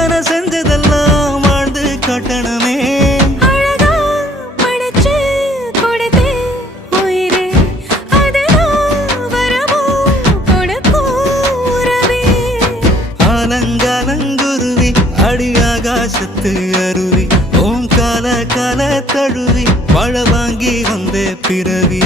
கற்பனை செஞ்சதெல்லாம் வாழ்ந்து காட்டணுமே. அழகா படைச்சு கொடுத்தே உயிரே, அதுதான் வரமோ கொடுக்கும் உறவே. ஆலங்காலங்குருவி அடியாகாசத்து அருவி ஓம் கால கால தழுவி வாழ வாங்கி வந்த பிறவி.